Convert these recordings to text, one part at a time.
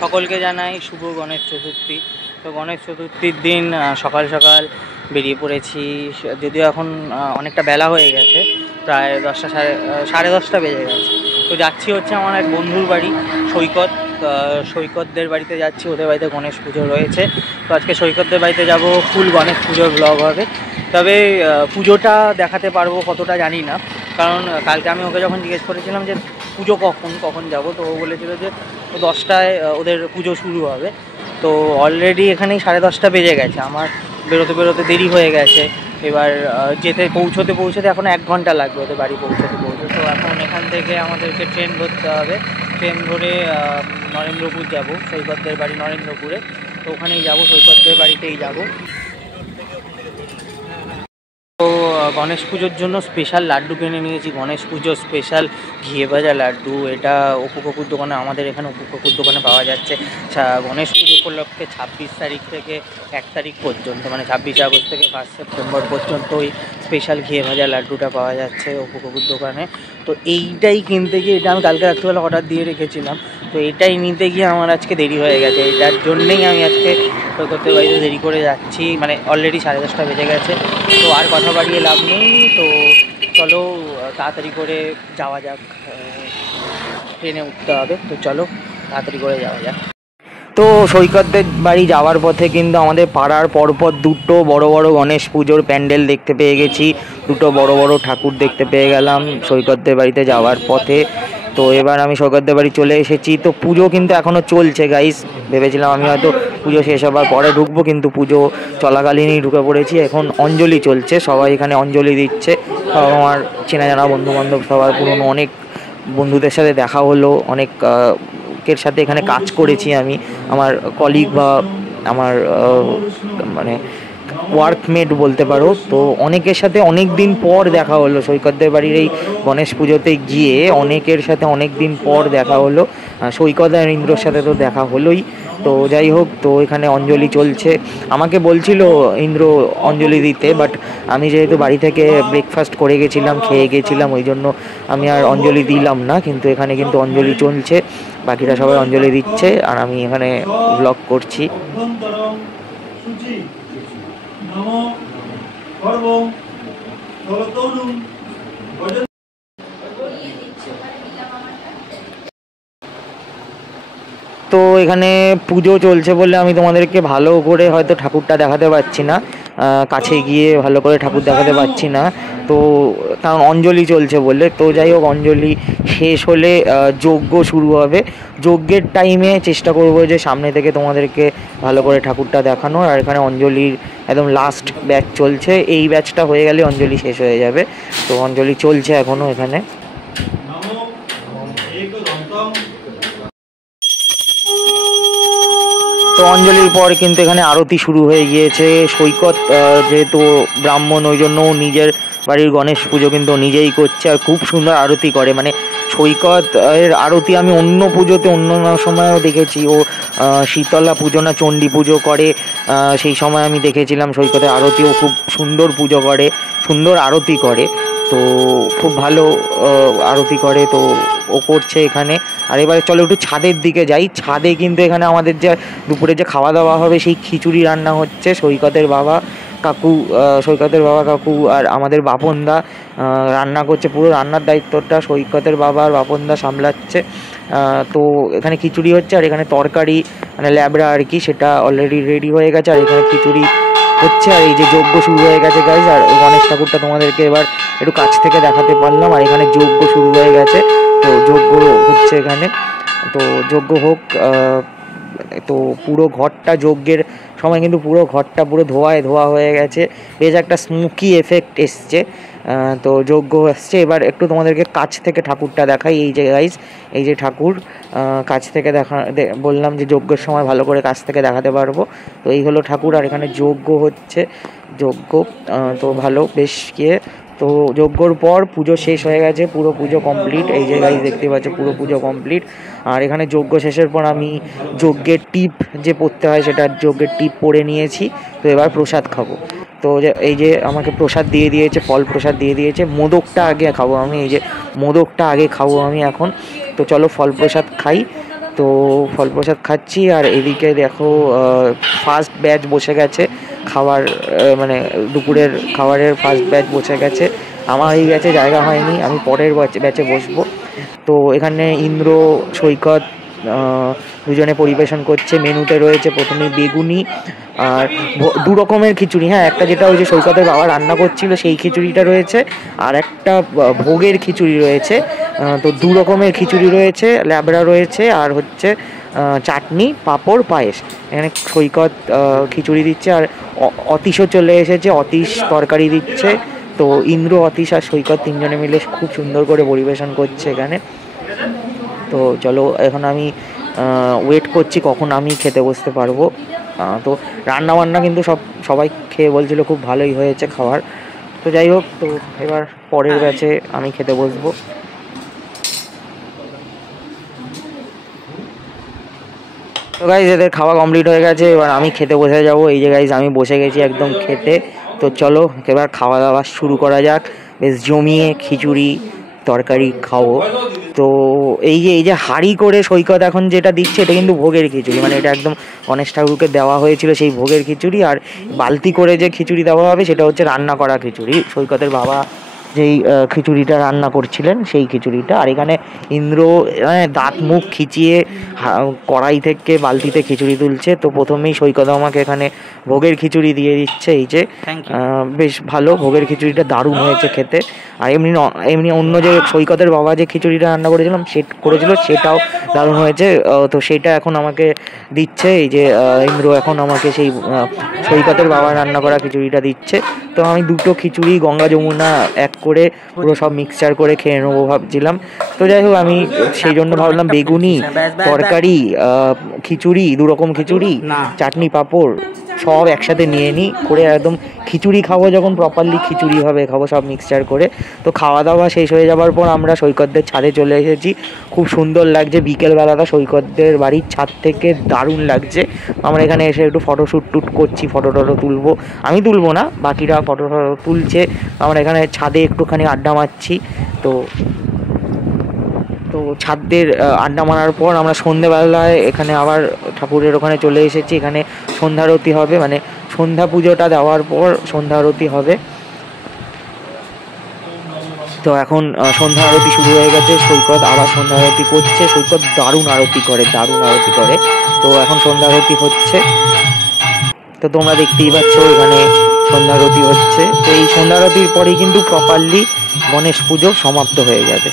সকলকে জানাই শুভ গণেশ চতুর্থী। তো গণেশ চতুর্থীর দিন সকাল সকাল বেরিয়ে পড়েছি, যদিও এখন অনেকটা বেলা হয়ে গেছে, প্রায় 10টা সাড়ে 10টা বেজে গেছে। তো যাচ্ছি হচ্ছে আমার এক বন্ধুর বাড়ি সৈকতদের বাড়িতে যাচ্ছি, ওদের বাড়িতে গণেশ পুজো রয়েছে। তো আজকে সৈকতদের বাড়িতে যাব, ফুল গণেশ পুজোর ব্লগ হবে। তবে পুজোটা দেখাতে পারবো কতটা জানি না, কারণ কালকে আমি ওকে যখন জিজ্ঞেস করেছিলাম যে পুজো কখন যাব, তো ও বলেছিল যে 10টায় ওদের পুজো শুরু হবে। তো অলরেডি এখানেই 10:30 বেজে গেছে, আমার বেরোতে দেরি হয়ে গেছে। এবার পৌঁছতে এখন 1 ঘন্টা লাগবে ওদের বাড়ি পৌঁছতে। তো এখন এখান থেকে আমাদেরকে ট্রেন ধরতে হবে। ট্রেন ধরে নরেন্দ্রপুর যাব, সৈকতদের বাড়ি নরেন্দ্রপুরে। তো ওখানেই যাব, সৈকতদের বাড়িতেই যাব। তো গণেশ পুজোর জন্য স্পেশাল লাড্ডু কিনে নিয়েছি, গণেশ পুজোর স্পেশাল ঘিয়ে ভাজা লাড্ডু। এটা অপু কাকুর দোকানে, আমাদের এখানে অপু কাকুর দোকানে পাওয়া যাচ্ছে। গণেশ পুজো উপলক্ষে 26 তারিখ থেকে 1 তারিখ পর্যন্ত, মানে 26 আগস্ট থেকে 1 সেপ্টেম্বর পর্যন্ত ওই স্পেশাল ঘিয়ে ভাজা লাড্ডুটা পাওয়া যাচ্ছে অপু কাকুর দোকানে। তো এইটাই কিনতে গিয়ে, এটা আমি কালকে রাত্রিবেলা অর্ডার দিয়ে রেখেছিলাম, তো এটাই নিতে গিয়ে আমার আজকে দেরি হয়ে গেছে। এটার জন্যেই আমি আজকে সৈকতের বাড়িতে দেরি করে যাচ্ছি, মানে অলরেডি 10:30 বেজে গেছে। তো আর কথা বাড়িয়ে লাভ নেই, তো চলো তাড়াতাড়ি করে যাওয়া যাক, ট্রেনে উঠতে হবে। তো চলো তাড়াতাড়ি করে যাওয়া যাক। তো সৈকতদের বাড়ি যাওয়ার পথে কিন্তু আমাদের পাড়ার পরপর দুটো বড় বড় গণেশ পুজোর প্যান্ডেল দেখতে পেয়ে গেছি, দুটো বড় বড় ঠাকুর দেখতে পেয়ে গেলাম সৈকতদের বাড়িতে যাওয়ার পথে। তো এবার আমি সৈকতদের বাড়ি চলে এসেছি। তো পুজো কিন্তু এখনও চলছে গাইস, ভেবেছিলাম আমি হয়তো পুজো শেষ হবার পরে ঢুকবো, কিন্তু পুজো চলাকালীনই ঢুকে পড়েছি। এখন অঞ্জলি চলছে, সবাই এখানে অঞ্জলি দিচ্ছে। আমার চেনা জানা বন্ধুবান্ধব, সবার পুরনো অনেক বন্ধুদের সাথে দেখা হলো, অনেক এর সাথে এখানে কাজ করেছি আমি, আমার কলিগ বা আমার মানে ওয়ার্কমেট বলতে পারো। তো অনেকের সাথে অনেক দিন পর দেখা হলো সৈকতদের বাড়ির এই গণেশ পুজোতে গিয়ে, অনেকের সাথে অনেক দিন পর দেখা হলো। সৈকত আর ইন্দ্রর সাথে তো দেখা হলোই। তো যাই হোক, তো এখানে অঞ্জলি চলছে। আমাকে বলছিল ইন্দ্র অঞ্জলি দিতে, বাট আমি যেহেতু বাড়ি থেকে ব্রেকফাস্ট করে গেছিলাম, খেয়ে গেছিলাম, ওই জন্য আমি আর অঞ্জলি দিলাম না। কিন্তু এখানে কিন্তু অঞ্জলি চলছে, বাকিরা সবাই অঞ্জলি দিচ্ছে আর আমি এখানে ব্লগ করছি। তো এখানে পুজো চলছে বলে আমি তোমাদেরকে ভালো করে হয়তো ঠাকুরটা দেখাতে পারছি না, কাছে গিয়ে ভালো করে ঠাকুর দেখাতে পারছি না, তো কারণ অঞ্জলি চলছে বলে। তো যাই হোক, অঞ্জলি শেষ হলে যজ্ঞ শুরু হবে। যজ্ঞের টাইমে চেষ্টা করবো যে সামনে থেকে তোমাদেরকে ভালো করে ঠাকুরটা দেখানোর। আর এখানে অঞ্জলির একদম লাস্ট ব্যাচ চলছে, এই ব্যাচটা হয়ে গেলে অঞ্জলি শেষ হয়ে যাবে। তো অঞ্জলি চলছে এখনও এখানে। তো অঞ্জলির পর কিন্তু এখানে আরতি শুরু হয়ে গিয়েছে। সৈকত যেহেতু ব্রাহ্মণ, ওই জন্য নিজের বাড়ির গণেশ পুজো কিন্তু নিজেই করছে, আর খুব সুন্দর আরতি করে। মানে সৈকত এর আরতি আমি অন্য পুজোতে অন্য সময়ও দেখেছি, ও শীতলা পুজো না চণ্ডী পুজো করে, সেই সময় আমি দেখেছিলাম সৈকতের আরতিও খুব সুন্দর পুজো করে, সুন্দর আরতি করে। তো খুব ভালো আরতি করে, তো ও করছে এখানে। আর এবারে চলো একটু ছাদের দিকে যাই। ছাদে কিন্তু এখানে আমাদের যে দুপুরে যে খাওয়া দাওয়া হবে, সেই খিচুড়ি রান্না হচ্ছে। সৈকতের বাবা কাকু আর আমাদের বাপনদা রান্না করছে, পুরো রান্নার দায়িত্বটা সৈকতের বাবা আর বাপনদা সামলাচ্ছে। তো এখানে খিচুড়ি হচ্ছে, আর এখানে তরকারি মানে ল্যাবড়া আর কি, সেটা অলরেডি রেডি হয়ে গেছে। আর এখানে খিচুড়ি হচ্ছে, আর এই যে যজ্ঞ শুরু হয়ে গেছে গাইজ। আর গণেশ ঠাকুরটা তোমাদেরকে এবার একটু কাছ থেকে দেখাতে পারলাম। আর এখানে যজ্ঞ শুরু হয়ে গেছে, তো যজ্ঞ হচ্ছে এখানে। তো যজ্ঞ হোক। তো পুরো ঘরটা যজ্ঞের সময় কিন্তু পুরো ঘরটা পুরো ধোয়া হয়ে গেছে, বেশ একটা স্মোকি এফেক্ট এসছে। তো যজ্ঞ আসছে, এবার একটু তোমাদেরকে কাছ থেকে ঠাকুরটা দেখাই। এই যে গাইজ, এই যে ঠাকুর, কাছ থেকে বললাম যে যজ্ঞের সময় ভালো করে কাছ থেকে দেখাতে পারবো। তো এই হলো ঠাকুর, আর এখানে যজ্ঞ হচ্ছে, যজ্ঞ তো ভালো বেশ গিয়ে। তো যজ্ঞর পর পুজো শেষ হয়ে গেছে, পুরো পুজো কমপ্লিট। এই যে গাইজ দেখতে পাচ্ছ, পুরো পুজো কমপ্লিট। আর এখানে যজ্ঞ শেষের পর আমি যজ্ঞের টিপ যে পড়তে হয়, সেটা যজ্ঞের টিপ পরে নিয়েছি। তো এবার প্রসাদ খাবো। তো এই যে আমাকে প্রসাদ দিয়ে দিয়েছে, ফল প্রসাদ দিয়ে দিয়েছে। মোদকটা আগে খাবো আমি, এই যে মোদকটা আগে খাবো আমি এখন। তো চলো ফল প্রসাদ খাই। তো ফল প্রসাদ খাচ্ছি। আর এদিকে দেখো ফার্স্ট ব্যাচ বসে গেছে খাবার, মানে দুপুরের খাবারের ফার্স্ট ব্যাচ বসে গেছে। আমার এই ব্যাচে জায়গা হয়নি, আমি পরের ব্যাচে বসবো। তো এখানে ইন্দ্র সৈকত দুজনে পরিবেশন করছে। মেনুতে রয়েছে প্রথমেই বেগুনি আর 2 রকমের খিচুড়ি। হ্যাঁ, একটা যেটা ওই যে সৈকতের বাবা রান্না করছিল সেই খিচুড়িটা রয়েছে, আর একটা ভোগের খিচুড়ি রয়েছে। তো 2 রকমের খিচুড়ি রয়েছে, ল্যাবড়া রয়েছে আর হচ্ছে চাটনি, পাঁপড়, পায়েস। এখানে সৈকত খিচুড়ি দিচ্ছে আর অতীশও চলে এসেছে, অতীশ তরকারি দিচ্ছে। তো ইন্দ্র, অতীশ আর সৈকত 3 জনে মিলে খুব সুন্দর করে পরিবেশন করছে এখানে। তো চলো এখন আমি ওয়েট করছি কখন আমি খেতে বসতে পারবো। তো রান্নাবান্না কিন্তু সবাই খেয়ে বলছিল খুব ভালোই হয়েছে খাবার। তো যাই হোক, তো এবার পরের ব্যাচে আমি খেতে বসবো। তো গাইজ এদের খাওয়া কমপ্লিট হয়ে গেছে, এবার আমি খেতে বসে যাবো। এই যে গাইজ আমি বসে গেছি একদম খেতে। তো চলো এবার খাওয়া দাওয়া শুরু করা যাক, বেশ জমিয়ে খিচুড়ি তরকারি খাবো। তো এই যে হাঁড়ি করে সৈকত এখন যেটা দিচ্ছে এটা কিন্তু ভোগের খিচুড়ি, মানে এটা একদম গণেশ ঠাকুরকে দেওয়া হয়েছিল সেই ভোগের খিচুড়ি। আর বালতি করে যে খিচুড়ি দেওয়া হবে সেটা হচ্ছে রান্না করা খিচুড়ি, সৈকতের বাবা যেই খিচুড়িটা রান্না করছিলেন সেই খিচুড়িটা। আর এখানে ইন্দ্র দাঁত মুখ খিচিয়ে কড়াই থেকে বালতিতে খিচুড়ি তুলছে। তো প্রথমেই সৈকত আমাকে এখানে ভোগের খিচুড়ি দিয়ে দিচ্ছে। এই যে বেশ ভালো, ভোগের খিচুড়িটা দারুণ হয়েছে খেতে। আর এমনি অন্য যে সৈকতের বাবা যে খিচুড়িটা রান্না করেছিল সেটাও দারুণ হয়েছে। তো সেটা এখন আমাকে দিচ্ছে এই যে ইন্দ্র, এখন আমাকে সেই সৈকতের বাবা রান্না করা খিচুড়িটা দিচ্ছে। তো আমি 2টো খিচুড়ি গঙ্গা যমুনা এক করে পুরো সব মিক্সচার করে খেয়ে নেবো ভাবছিলাম। তো যাই হোক, আমি সেই জন্য ভাবলাম বেগুনি তরকারি, খিচুড়ি, 2 রকম খিচুড়ি, চাটনি, পাঁপড় সব একসাথে নিয়ে নিই করে একদম খিচুড়ি খাবো, যখন প্রপারলি খিচুড়ি হবে খাবো সব মিক্সচার করে। তো খাওয়া দাওয়া শেষ হয়ে যাওয়ার পর আমরা সৈকতদের ছাদে চলে এসেছি। খুব সুন্দর লাগছে বিকেলবেলাটা সৈকতদের বাড়ির ছাদ থেকে, দারুণ লাগছে। আমরা এখানে এসে একটু ফটোশ্যুট করছি, ফটো তুলবো। আমি তুলবো না, বাকিরা ফটো তুলছে। আমরা এখানে ছাদে একটুখানি আড্ডা মারছি। তো ছাদদের আড্ডা মারার পর আমরা সন্ধেবেলায় এখানে আবার ঠাকুরের ওখানে চলে এসেছি। এখানে সন্ধ্যা আরতি হবে, মানে সন্ধ্যা পুজোটা দেওয়ার পর সন্ধ্যা আরতি হবে। তো এখন সন্ধ্যা আরতি শুরু হয়ে গেছে, সৈকত আবার সন্ধ্যা আরতি করছে। সৈকত দারুণ আরতি করে। তো এখন সন্ধ্যা আরতি হচ্ছে, তো তোমরা দেখতেই পাচ্ছ এখানে সন্ধ্যা আরতি হচ্ছে। তো এই সন্ধ্যা আরতির পরেই কিন্তু প্রপারলি গণেশ পুজো সমাপ্ত হয়ে যাবে।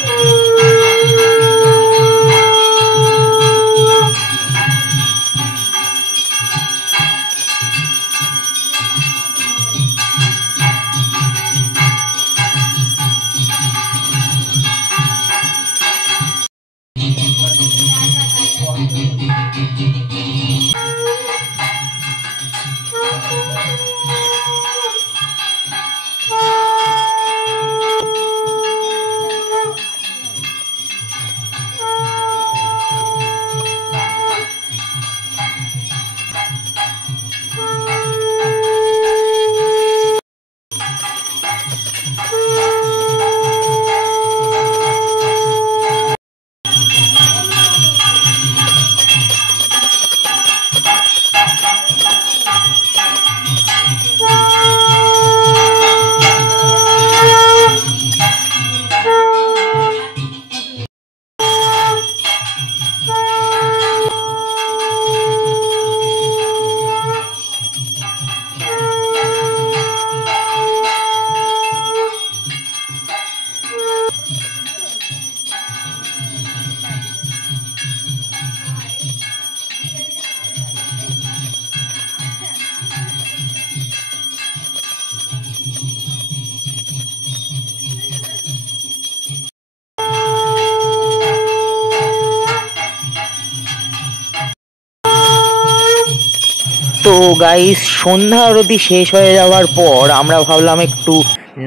তো গাইস সন্ধ্যা আরতি শেষ হয়ে যাওয়ার পর আমরা ভাবলাম একটু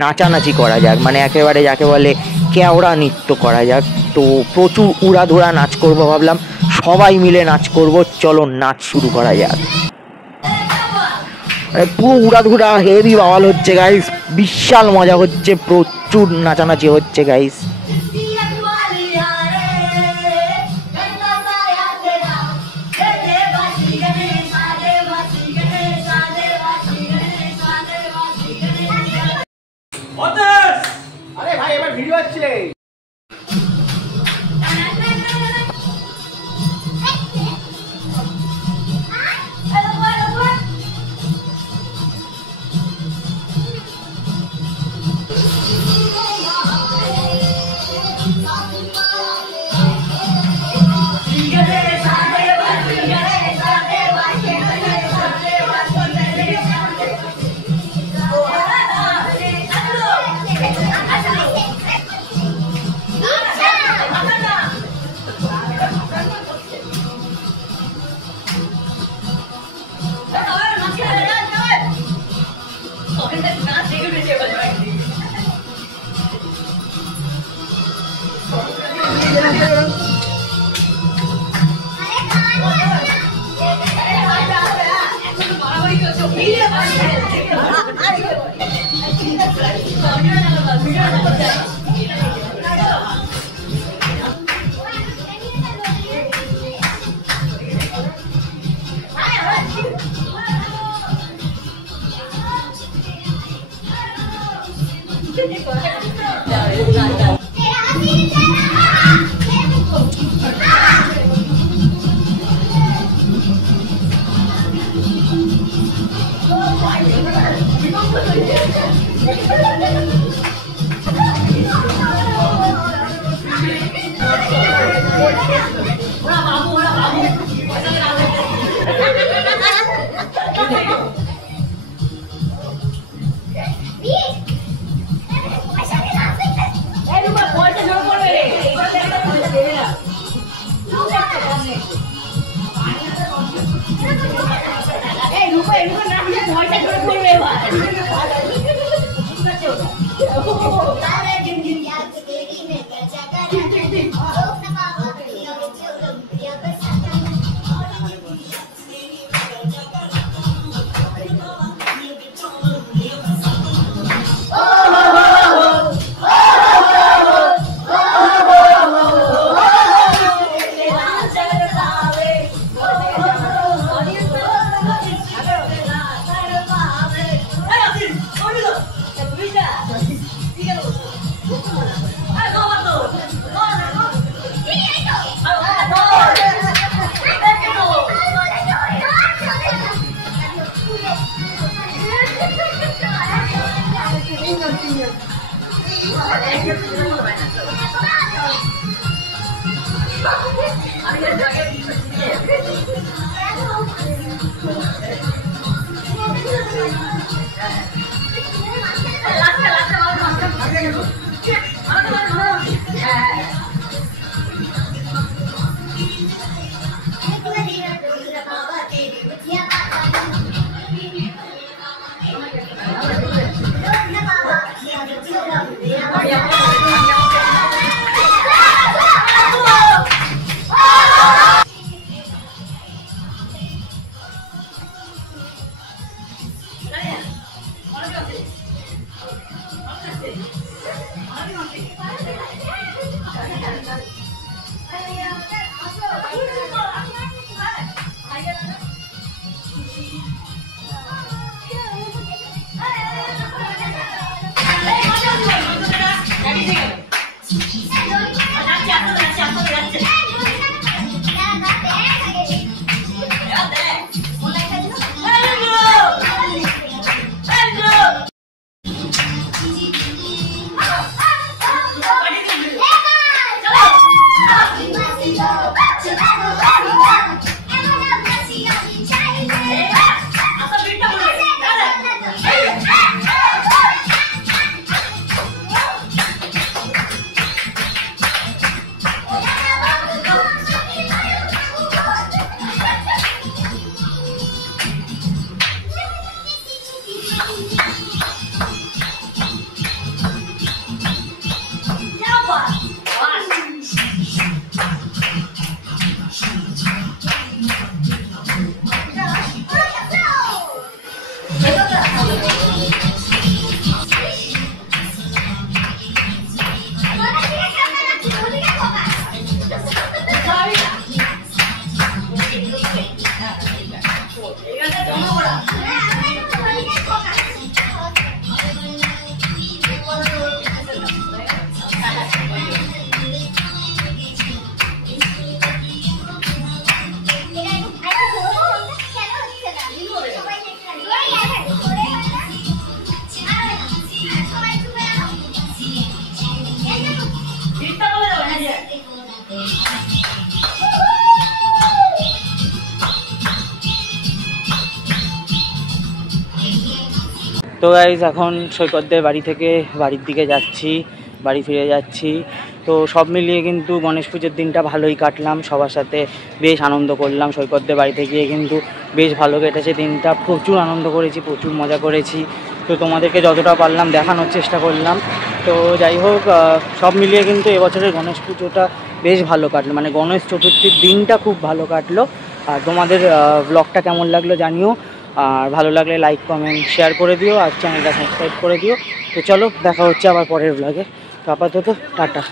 নাচানাচি করা যাক, মানে একেবারে যাকে বলে কেওড়া নৃত্য করা যাক। তো প্রচুর উড়াধুরা নাচ করব ভাবলাম, সবাই মিলে নাচ করব। চলো নাচ শুরু করা যাক। পুরো উড়াধুরা হেভি বাওয়াল হচ্ছে গাইস, বিশাল মজা হচ্ছে, প্রচুর নাচানাচি হচ্ছে গাইস। ভিডিও হচ্ছে। তো গাইজ এখন সৈকতদের বাড়ি থেকে বাড়ির দিকে যাচ্ছি, বাড়ি ফিরে যাচ্ছি। তো সব মিলিয়ে কিন্তু গণেশ পুজোর দিনটা ভালোই কাটলাম, সবার সাথে বেশ আনন্দ করলাম। সৈকতদের বাড়িতে গিয়ে কিন্তু বেশ ভালো কেটেছে দিনটা, প্রচুর আনন্দ করেছি, প্রচুর মজা করেছি। তো তোমাদেরকে যতটা পারলাম দেখানোর চেষ্টা করলাম। তো যাই হোক, সব মিলিয়ে কিন্তু এবছরের গণেশ পুজোটা বেশ ভালো কাটলো, মানে গণেশ চতুর্থীর দিনটা খুব ভালো কাটলো। আর তোমাদের ব্লগটা কেমন লাগলো জানিও, আর ভালো লাগলে লাইক কমেন্ট শেয়ার করে দিও, আর চ্যানেলটা সাবস্ক্রাইব করে দিও। তো চলো দেখা হচ্ছে আবার পরের ব্লগে। তো আপাতত টাটা।